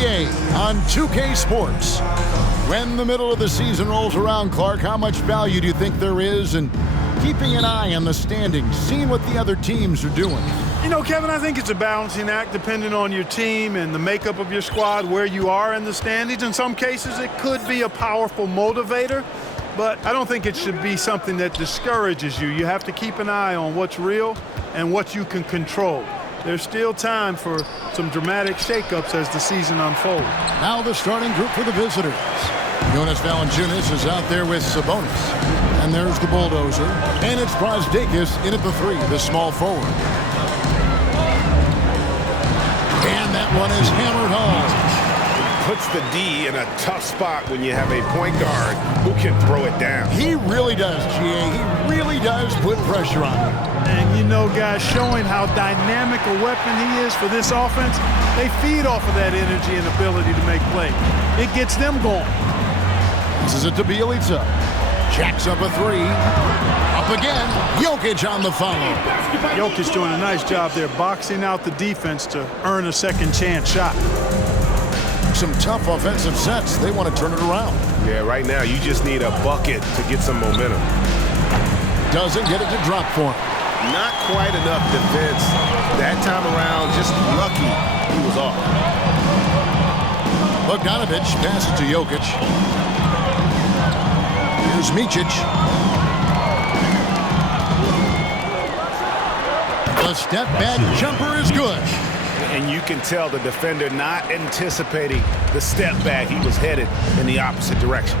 NBA on 2K Sports. When the middle of the season rolls around, Clark, how much value do you think there is in keeping an eye on the standings, seeing what the other teams are doing? You know, Kevin, I think it's a balancing act depending on your team and the makeup of your squad, where you are in the standings. In some cases, it could be a powerful motivator, but I don't think it should be something that discourages you. You have to keep an eye on what's real and what you can control. There's still time for some dramatic shakeups as the season unfolds. Now the starting group for the visitors. Jonas Valanciunas is out there with Sabonis. And there's the bulldozer. And it's Brazdeikis in at the 3, the small forward. And that one is hammered home. Puts the D in a tough spot when you have a point guard who can throw it down. He really does, GA. He really does put pressure on him. And you know, guys, showing how dynamic a weapon he is for this offense, they feed off of that energy and ability to make plays. It gets them going. This is it to Bjelica. Jacks up a 3. Up again. Jokic on the follow. Jokic doing a nice job there, boxing out the defense to earn a second chance shot. Some tough offensive sets. They want to turn it around. Yeah, right now you just need a bucket to get some momentum. Doesn't get it to drop for him. Not quite enough defense that time around. Just lucky he was off. Bogdanovic passes to Jokic. Here's Micic. The step back jumper is good. And you can tell the defender not anticipating the step back. He was headed in the opposite direction.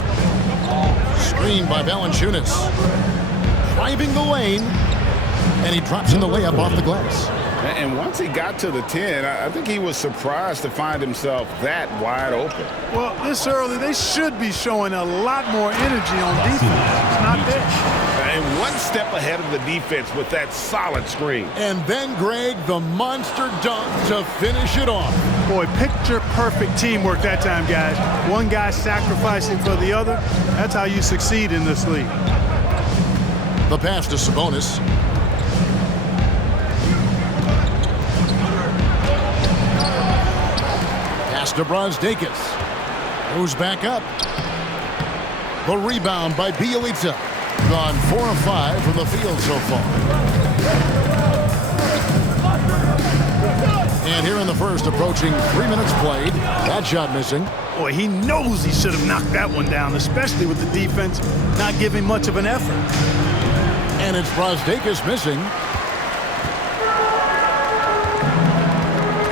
Screen by Valanciunas. Driving the lane. And he drops in the layup off the glass. And once he got to the 10, I think he was surprised to find himself that wide open. Well, this early, they should be showing a lot more energy on defense. It's not there. And one step ahead of the defense with that solid screen. And then, Greg, the monster dunk to finish it off. Boy, picture-perfect teamwork that time, guys. One guy sacrificing for the other. That's how you succeed in this league. The pass to Sabonis. Pass to Brazdeikis. Goes back up. The rebound by Bjelica. Gone 4 of 5 from the field so far. And here in the first, approaching 3 minutes played. That shot missing. Boy, he knows he should have knocked that one down, especially with the defense not giving much of an effort. And it's Brazdeikis missing.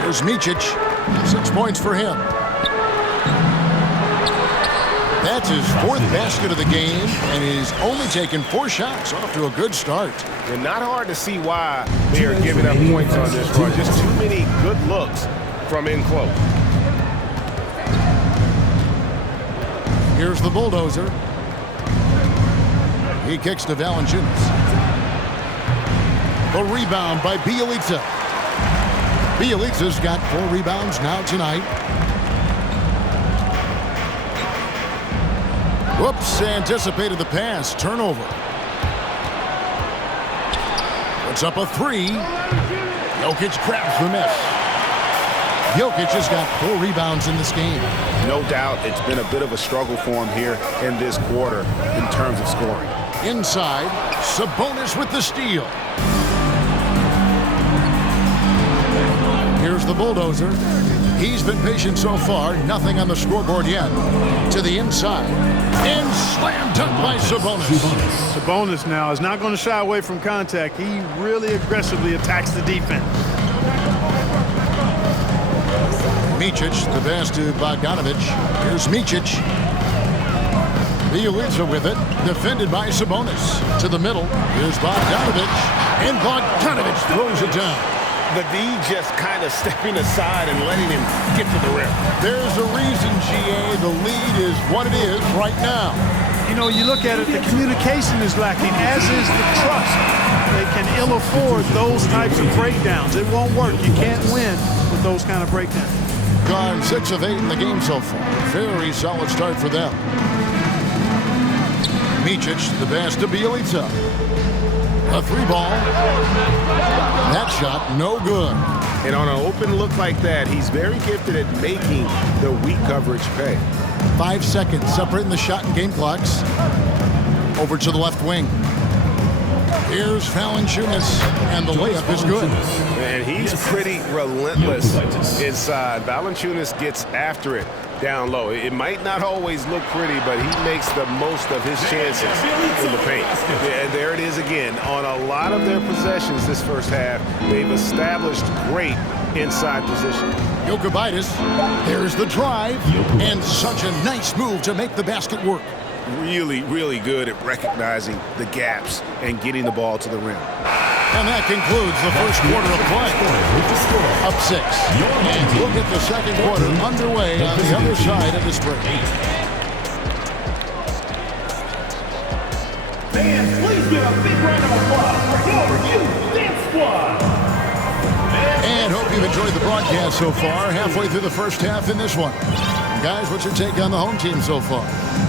Here's Micic. 6 points for him. That's his 4th basket of the game, and he's only taken 4 shots. Off to a good start. And not hard to see why they are giving up points on this run. Just too many good looks from in close. Here's the bulldozer. He kicks to Valanciunas. The rebound by Bjelica. Bjelica's got 4 rebounds now tonight. Whoops, anticipated the pass. Turnover. Puts up a 3. Jokic grabs the miss. Jokic has got 4 rebounds in this game. No doubt it's been a bit of a struggle for him here in this quarter in terms of scoring. Inside, Sabonis with the steal. Here's the bulldozer. He's been patient so far. Nothing on the scoreboard yet. To the inside. And slam dunk by Sabonis. Sabonis now is not going to shy away from contact. He really aggressively attacks the defense. Micic, the pass to Bogdanovic. Here's Micic. Bjelica with it. Defended by Sabonis. To the middle. Here's Bogdanovic. And Bogdanovic throws it down. The D just kind of stepping aside and letting him get to the rim. There's a reason, GA. The lead is what it is right now. You know, you look at it, the communication is lacking, as is the trust. They can ill afford those types of breakdowns. It won't work. You can't win with those kind of breakdowns. Gone 6 of 8 in the game so far. Very solid start for them. Micic, the pass to Bjelica. A 3 ball. That shot, no good. And on an open look like that, he's very gifted at making the weak coverage pay. 5 seconds separating the shot and game clocks. Over to the left wing. Here's Valanciunas, and the layup is good. And he's pretty relentless inside. Valanciunas gets after it down low. It might not always look pretty, but he makes the most of his chances in the paint. And there it is again. On a lot of their possessions this first half, they've established great inside position. Jokubaitis, there's the drive, and such a nice move to make the basket work. Really, really good at recognizing the gaps and getting the ball to the rim. And that concludes the first quarter of play. Up 6. And we'll get the second quarter underway on the other side of this break. Fans, please give a big round of applause for your Youth Dance Squad. And hope you've enjoyed the broadcast so far. Halfway through the first half in this one. Guys, what's your take on the home team so far?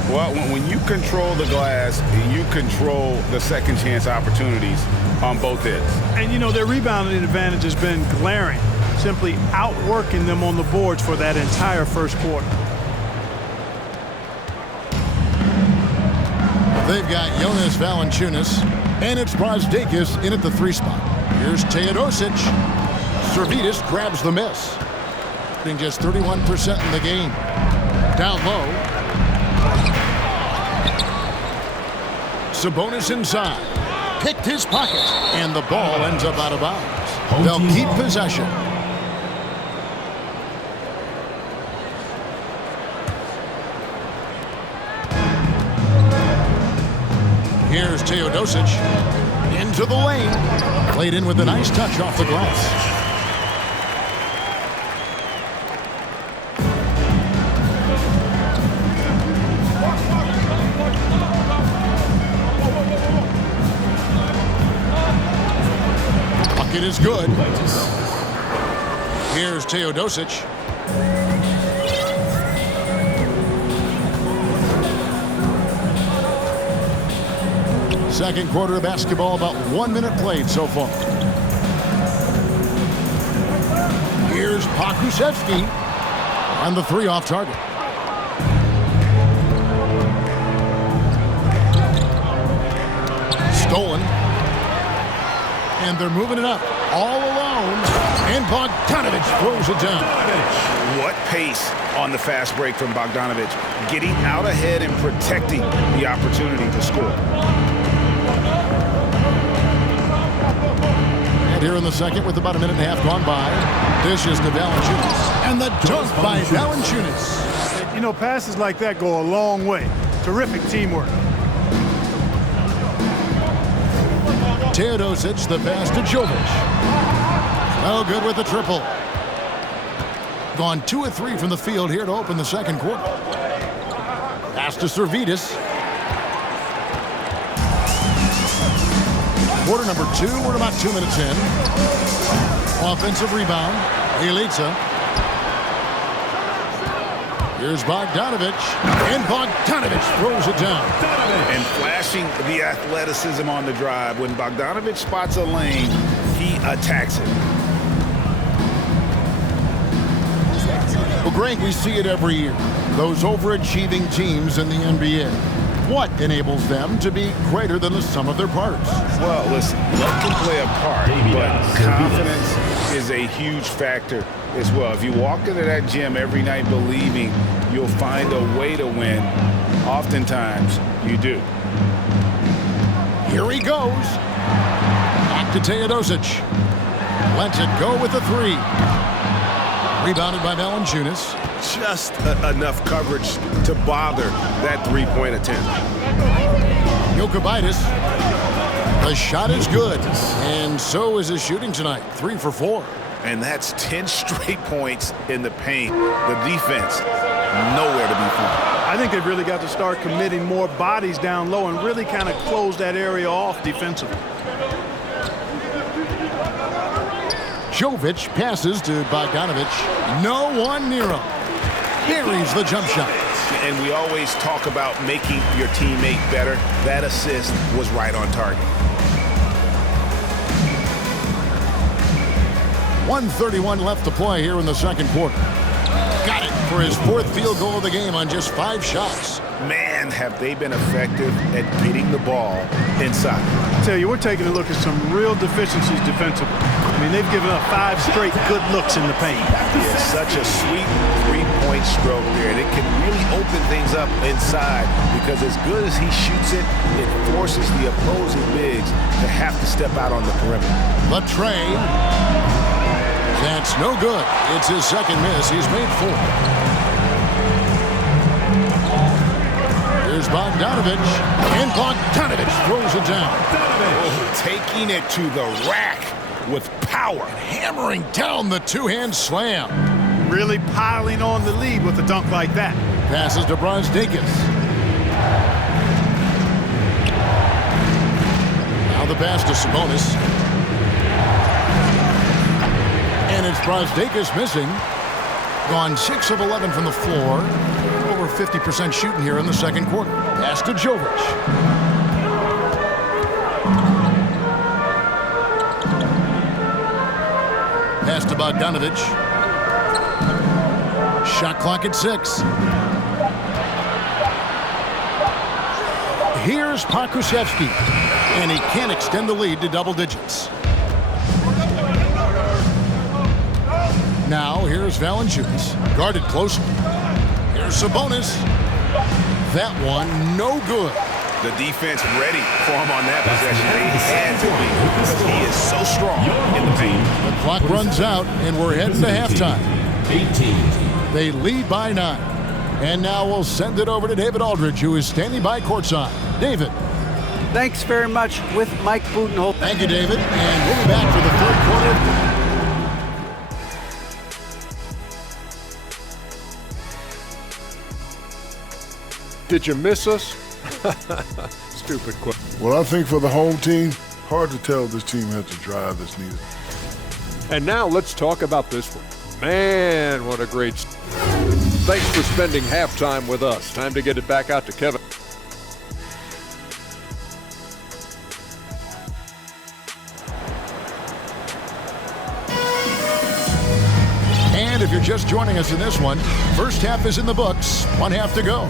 Well, when you control the glass, you control the second chance opportunities on both ends. And, you know, their rebounding advantage has been glaring, simply outworking them on the boards for that entire first quarter. They've got Jonas Valanciunas, and it's Brazdeikis in at the 3 spot. Here's Teodosic. Servidis grabs the miss. Shooting just 31% in the game. Down low. Sabonis inside. Picked his pocket, and the ball ends up out of bounds. They'll keep possession. Here's Teodosic. Into the lane. Played in with a nice touch off the glass. Bucket is good. Here's Teodosic. Second quarter of basketball, about 1 minute played so far. Here's Pokusevski on the 3 off target. Stolen. And they're moving it up all alone. And Bogdanovic throws it down. What pace on the fast break from Bogdanovic, getting out ahead and protecting the opportunity to score. And here in the second with about 1.5 minutes gone by, dishes to Valanciunas. And the dunk by Valanciunas. You know, passes like that go a long way. Terrific teamwork. Teodosic, the pass to Jovic. No good with the triple. Gone 2 of 3 from the field here to open the second quarter. Pass to Servidis. Quarter number 2, we're about 2 minutes in. Offensive rebound, Bjelica. Here's Bogdanovic, and Bogdanovic throws it down. And flashing the athleticism on the drive. When Bogdanovic spots a lane, he attacks it. Well, Greg, we see it every year. Those overachieving teams in the NBA. What enables them to be greater than the sum of their parts? Well, listen, luck can play a part, but confidence is a huge factor as well. If you walk into that gym every night believing you'll find a way to win, oftentimes you do. Here he goes. Back to Teodosic. Lets it go with the 3. Rebounded by Valanciunas. Just enough coverage to bother that three-point attempt. Jokubaitis. The shot is good, and so is his shooting tonight. 3 for 4. And that's 10 straight points in the paint. The defense, nowhere to be found. I think they've really got to start committing more bodies down low and really kind of close that area off defensively. Jovic passes to Bogdanovic. No one near him. Buries the jump shot. And we always talk about making your teammate better. That assist was right on target. 1:31 left to play here in the second quarter. Got it for his 4th field goal of the game on just 5 shots. Man, have they been effective at getting the ball inside. I tell you, we're taking a look at some real deficiencies defensively. I mean, they've given up 5 straight good looks in the paint. Yeah, such a sweet three-point stroke there, and it can really open things up inside because as good as he shoots it, it forces the opposing bigs to have to step out on the perimeter. Latrey. That's no good. It's his second miss. He's made 4. Here's Bogdanovich. And Bogdanovich throws it down. Oh, taking it to the rack with power. Hammering down the two-hand slam. Really piling on the lead with a dunk like that. Passes to Brazdeikis. Now the pass to Sabonis. And it's Brazdeikis missing. Gone 6 of 11 from the floor. Over 50% shooting here in the second quarter. Pass to Jovic. Pass to Bogdanovich. Shot clock at 6. Here's Pokusevski. And he can't extend the lead to double digits. Now here's Valanciunas. Guarded closely. Here's Sabonis. That one no good. The defense ready for him on that possession. They had to be because he is so strong in the paint. The clock runs out, and we're heading to halftime. 18. They lead by 9. And now we'll send it over to David Aldridge, who is standing by courtside. David. Thanks very much with Mike Budenholzer. Thank you, David. And we'll be back for the third quarter. Did you miss us? Stupid question. Well, I think for the home team, hard to tell if this team has the drive that's needed. And now let's talk about this one. Man, what a great... Thanks for spending halftime with us. Time to get it back out to Kevin. And if you're just joining us in this one, first half is in the books. 1 half to go.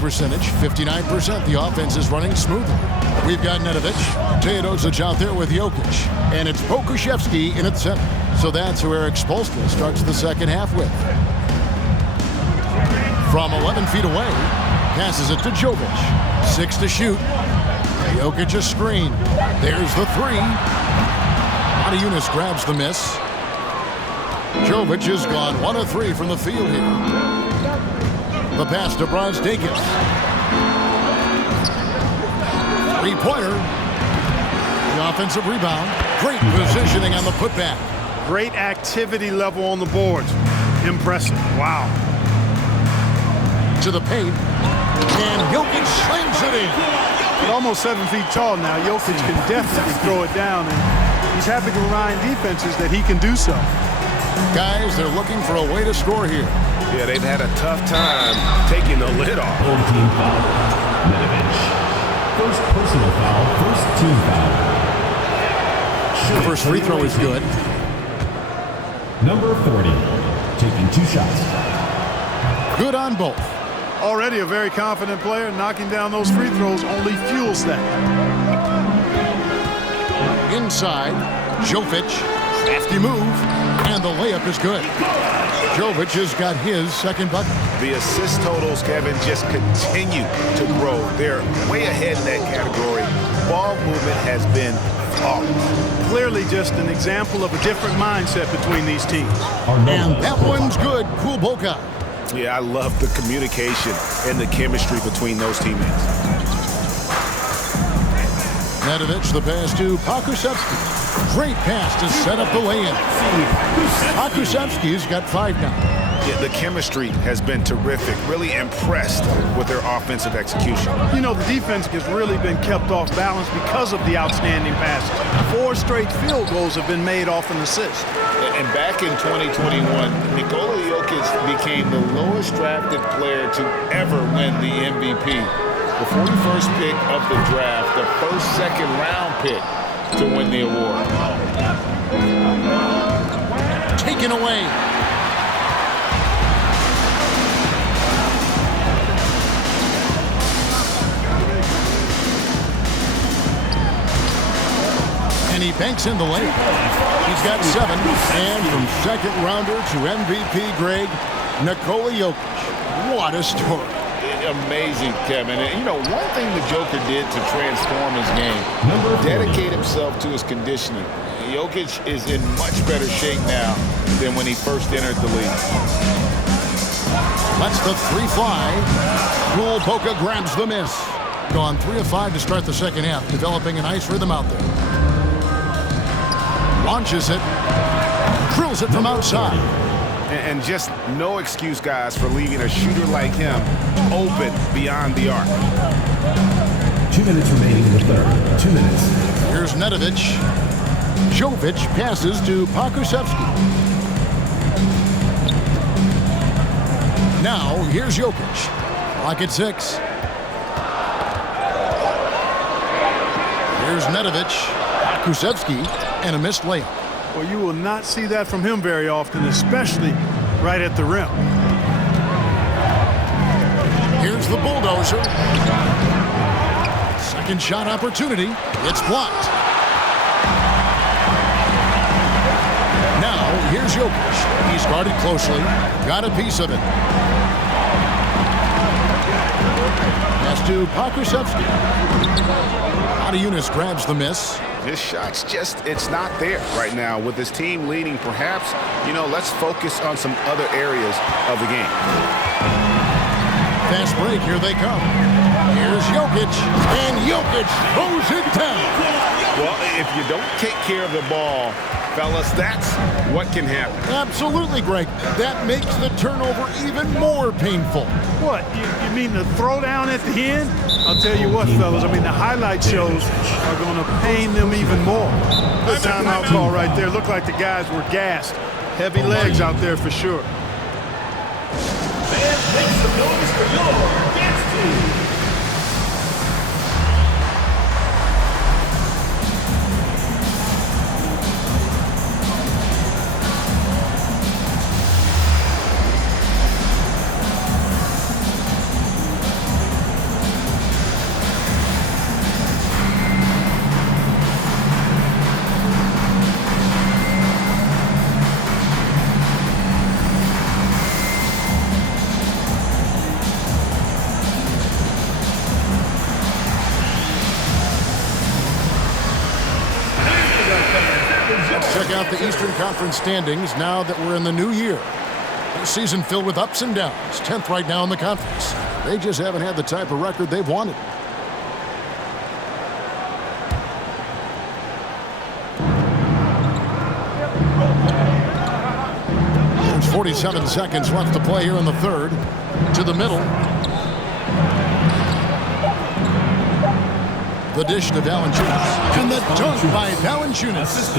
Percentage 59%. The offense is running smoothly. We've got Nedovic, Teodosic out there with Jokic, and it's Pokusevski in at center. So that's who Eric Spoelstra starts the second half with. From 11 feet away, passes it to Jovic. 6 to shoot. Jokic a screen. There's the 3. Adiunas grabs the miss. Jovic has gone 1 of 3 from the field here. The pass to Brazdeikis. 3-pointer. The offensive rebound. Great positioning on the putback. Great activity level on the boards. Impressive. Wow. To the paint. And Jokic slams it in. At almost 7 feet tall now, Jokic can definitely throw it down, and he's happy to remind defenses that he can do so. Guys, they're looking for a way to score here. Yeah, they've had a tough time taking the lid off. Home team foul. Nedovic. First personal foul. First team foul. The first free throw is good. Number 40. Taking 2 shots. Good on both. Already a very confident player. Knocking down those free throws only fuels that. Inside, Jovic. Crafty move. And the layup is good. Jovic has got his second bucket. The assist totals, Kevin, just continue to grow. They're way ahead in that category. Ball movement has been flawless. Clearly just an example of a different mindset between these teams. And that one's good. Cool Boca. Yeah, I love the communication and the chemistry between those teammates. Nedovic, the pass to Pokusevski. Great pass to set up the lay-in. Pokusevski's got 5 now. The chemistry has been terrific. Really impressed with their offensive execution. You know, the defense has really been kept off balance because of the outstanding passes. 4 straight field goals have been made off an assist. And back in 2021, Nikola Jokic became the lowest drafted player to ever win the MVP. The 41st pick of the draft, the first second-round pick to win the award. Taken away. And he banks in the lane. He's got 7. And from second rounder to MVP, Greg, Nikola Jokic. What a story. Amazing, Kevin. And, you know, one thing the Joker did to transform his game, dedicate himself to his conditioning. Jokic is in much better shape now than when he first entered the league. Lets the 3 fly. Rule Boca grabs the miss. Gone 3 of 5 to start the second half, developing a nice rhythm out there. Launches it. Drills it from outside. And just no excuse, guys, for leaving a shooter like him open beyond the arc. 2 minutes remaining in the third. 2 minutes. Here's Nedovic. Jovic passes to Pokusevski. Now, here's Jokic. Clock at 6. Here's Nedovic. Pokusevski, and a missed layup. Well, you will not see that from him very often, especially right at the rim. Here's the bulldozer. Second shot opportunity. It's blocked. Now, here's Jokic. He's guarded closely. Got a piece of it. Pass to Pokusevski. Adiunas grabs the miss. This shot's just, it's not there right now. With his team leading, perhaps, you know, let's focus on some other areas of the game. Fast break, here they come. Here's Jokic, and Jokic throws it down. Well, if you don't take care of the ball, fellas, that's what can happen. Absolutely, Greg. That makes the turnover even more painful. What, you mean the throwdown at the end? I'll tell you what, fellas, I mean, the highlight shows are going to pain them even more. Good timeout call right there. Looked like the guys were gassed. Heavy legs out there for sure. Fans, make some noise for your dance team. Check out the Eastern Conference standings now that we're in the new year. A season filled with ups and downs. 10th right now in the conference. They just haven't had the type of record they've wanted. There's 47 seconds left to play here in the third. To the middle. The dish to Valanciunas. And the dunk by Valanciunas.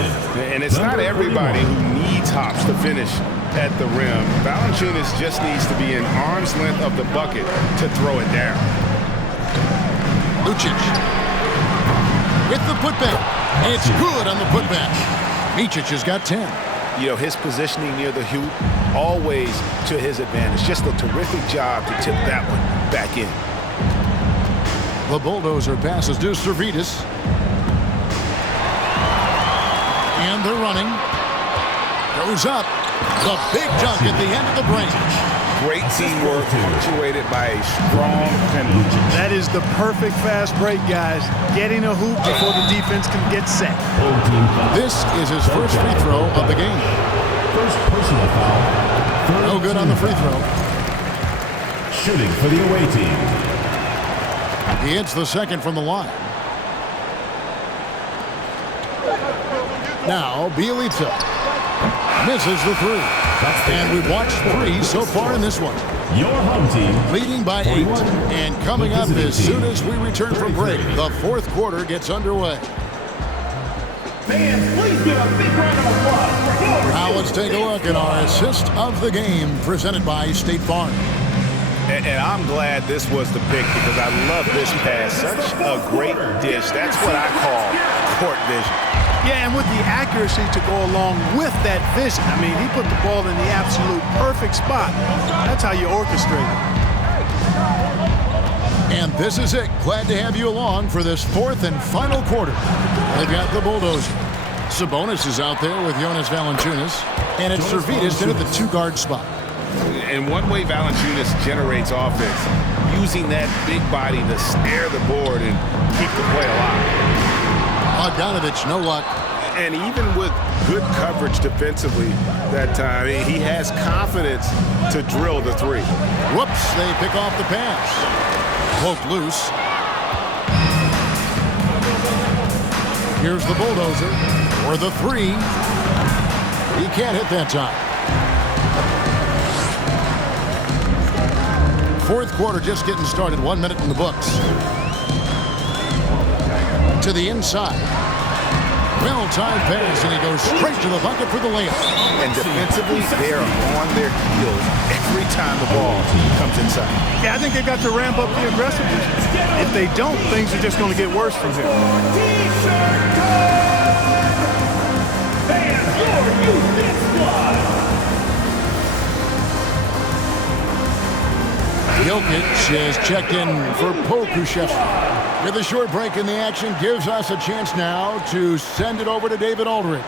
And it's not everybody who needs hops to finish at the rim. Valanciunas just needs to be an arm's length of the bucket to throw it down. Lucic with the putback. It's good on the putback. Micic has got 10. You know, his positioning near the hoop, always to his advantage. Just a terrific job to tip that one back in. The bulldozer passes to Servidis. And they're running. Goes up. The big dunk at the end of the break. Great teamwork punctuated by a strong finish. That is the perfect fast break, guys. Getting a hoop before the defense can get set. This is his first free throw of the game. First personal foul. No good on the free throw. Shooting for the away team. He hits the second from the line. Now, Bielitsa misses the three. And we've watched 3 so far in this one. Your home team Leading by 8. And coming up as soon as we return from break, the 4th quarter gets underway. Fans, please give a big round of applause for your Now let's take a look at our assist of the game presented by State Farm. And I'm glad this was the pick because I love this pass. Such a great dish. That's what I call court vision. Yeah, and with the accuracy to go along with that vision. I mean, he put the ball in the absolute perfect spot. That's how you orchestrate it. And this is it. Glad to have you along for this 4th and final quarter. They've got the bulldozer. Sabonis is out there with Jonas Valanciunas. And it's Servidis in at the 2-guard spot. And one way Valanciunas generates offense, using that big body to snare the board and keep the play alive. Bogdanovich, no luck. And even with good coverage defensively that time, he has confidence to drill the 3. Whoops, they pick off the pass. Poke loose. Here's the bulldozer for the 3. He can't hit that time. 4th quarter just getting started. 1 minute in the books. To the inside. Well-timed pass, and he goes straight to the bucket for the layup. And defensively, they're on their heels every time the ball comes inside. Yeah, I think they've got to ramp up the aggressiveness. If they don't, things are just going to get worse from here. fans, your Houston squad. Jokic is checked in for Pokusevski. With a short break in the action, gives us a chance now to send it over to David Aldridge.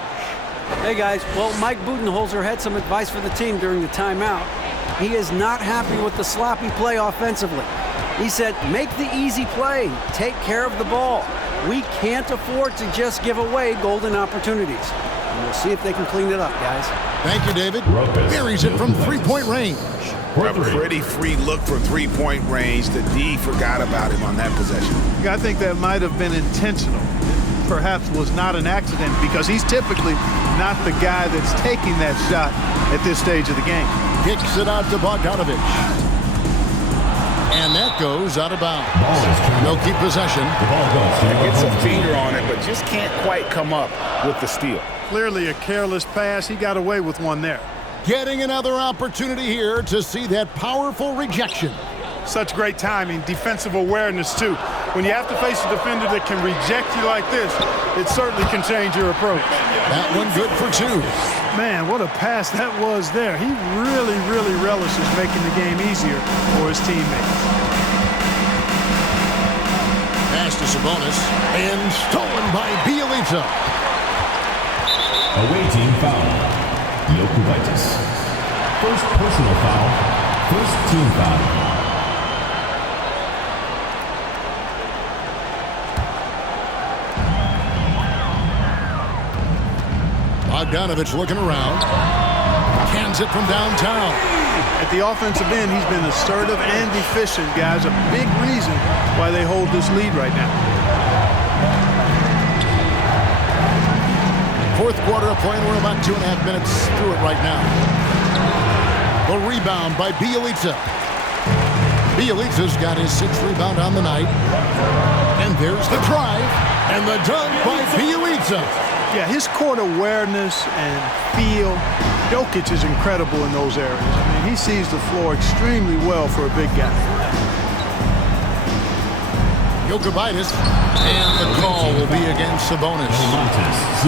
Hey guys, well, Mike Budenholzer had some advice for the team during the timeout. He is not happy with the sloppy play offensively. He said, make the easy play, take care of the ball. We can't afford to just give away golden opportunities. And we'll see if they can clean it up, guys. Thank you, David. Buries it from three-point range. A pretty free look from three-point range. The D forgot about him on that possession. I think that might have been intentional. Perhaps was not an accident because he's typically not the guy that's taking that shot at this stage of the game. Kicks it out to Bogdanovich. And that goes out of bounds. They'll keep possession. Gets a finger on it, but just can't quite come up with the steal. Clearly a careless pass. He got away with one there. Getting another opportunity here to see that powerful rejection. Such great timing, defensive awareness too. When you have to face a defender that can reject you like this, it certainly can change your approach. That one good for two. Man, what a pass that was there. He really, really relishes making the game easier for his teammates. Pass to Sabonis, and stolen by Bjelica. Away team foul. Jokubaitis. First personal foul. First team foul. Bogdanovich looking around. Cans it from downtown. At the offensive end, he's been assertive and efficient, guys. A big reason why they hold this lead right now. Fourth quarter of play, and we're about 2.5 minutes through it right now. The rebound by Bjelica. Bjelica's got his 6th rebound on the night. And there's the drive and the dunk by Bjelica. Yeah, his court awareness and feel, Jokic is incredible in those areas. I mean, he sees the floor extremely well for a big guy. Jokubaitis, and the call will be against Sabonis.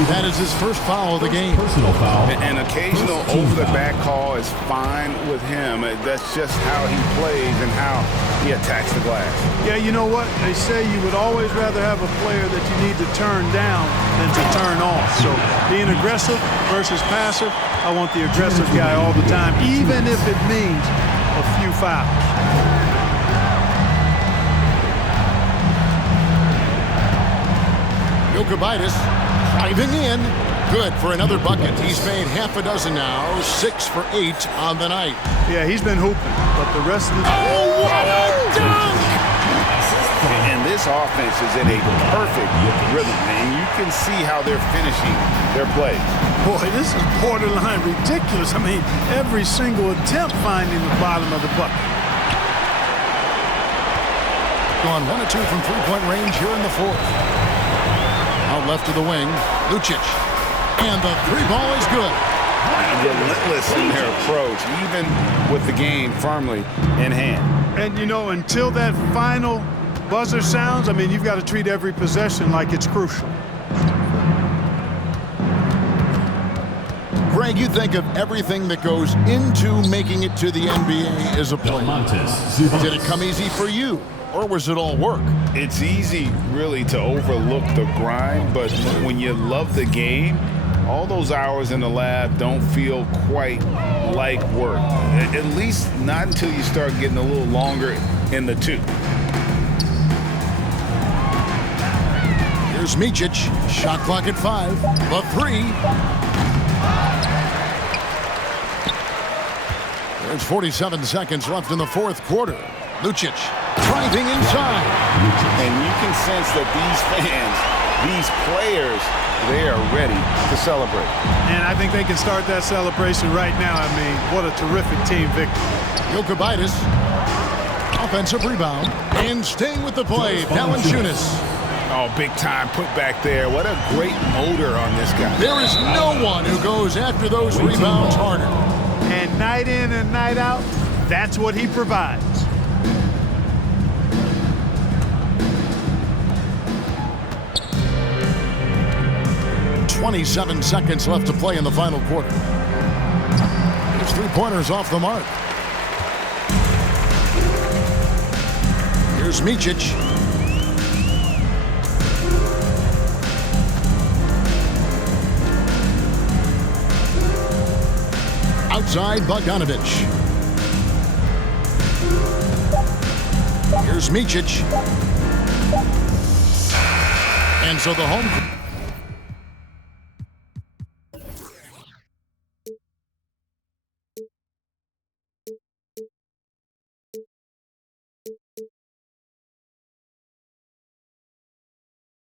That is his first foul of the game. Personal foul. An occasional over-the-back call is fine with him. That's just how he plays and how he attacks the glass. Yeah, you know what? They say you would always rather have a player that you need to turn down than to turn off. So being aggressive versus passive, I want the aggressive guy all the time, even if it means a few fouls. Jokubaitis driving in. Good for another bucket. He's made half a dozen now. 6 for 8 on the night. Yeah, he's been hooping, but the rest of the... Oh, what a dunk! And This offense is in a perfect rhythm, and you can see how they're finishing their play. Boy, this is borderline ridiculous. I mean, every single attempt finding the bottom of the bucket. Gone 1 of 2 from three-point range here in the fourth. Out left of the wing, Lucic. And the three ball is good. Relentless in their approach, even with the game firmly in hand. And, you know, until that final buzzer sounds, I mean, you've got to treat every possession like it's crucial. Greg, you think of everything that goes into making it to the NBA as a player. Did it come easy for you, or was it all work? It's easy, really, to overlook the grind, but when you love the game, all those hours in the lab don't feel quite like work. At least not until you start getting a little longer in the tooth. Here's Micic. Shot clock at 5. The three. There's 47 seconds left in the fourth quarter. Lucic driving inside. And you can sense that these fans, these players, they are ready to celebrate. And I think they can start that celebration right now. I mean, what a terrific team victory. Jokubaitis. Offensive rebound. And staying with the play, Valanciunas. Oh, big time put back there. What a great motor on this guy. There is no one who goes after those rebounds harder. And night in and night out, that's what he provides. .27 seconds left to play in the final quarter. His three-pointers off the mark. Here's Micic. Outside, Bogdanovic. Here's Micic. And so the home...